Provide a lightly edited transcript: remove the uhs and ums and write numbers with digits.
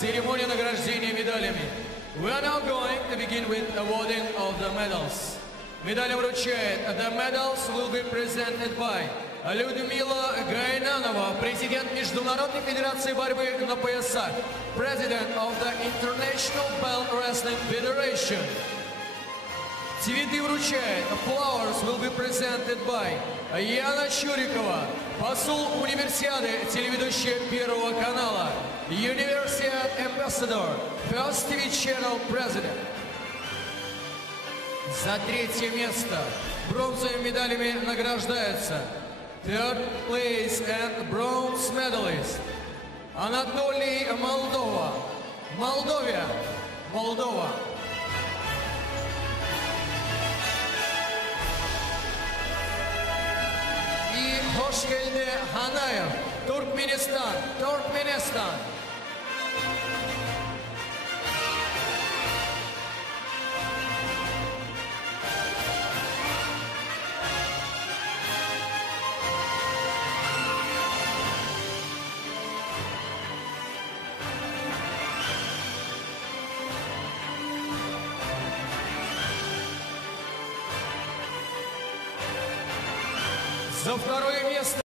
Церемония награждения медалями. We are now going to begin with awarding of the medals. Медали вручает. The medals will be presented by Людмила Гайнанова, президент Международной федерации борьбы на поясах, President of the International Belt Wrestling Federation. Цветы вручает. Flowers will be presented by Яна Чурикова, посол Универсиады, телеведущая Первого канала, Универсиада Ambassador, First TV Channel President. За третье место бронзовыми медалями награждаются Third place and bronze medalist Анатолий Молдова, Молдова. И Хошгельды Ханаев, Туркменистан. За второе место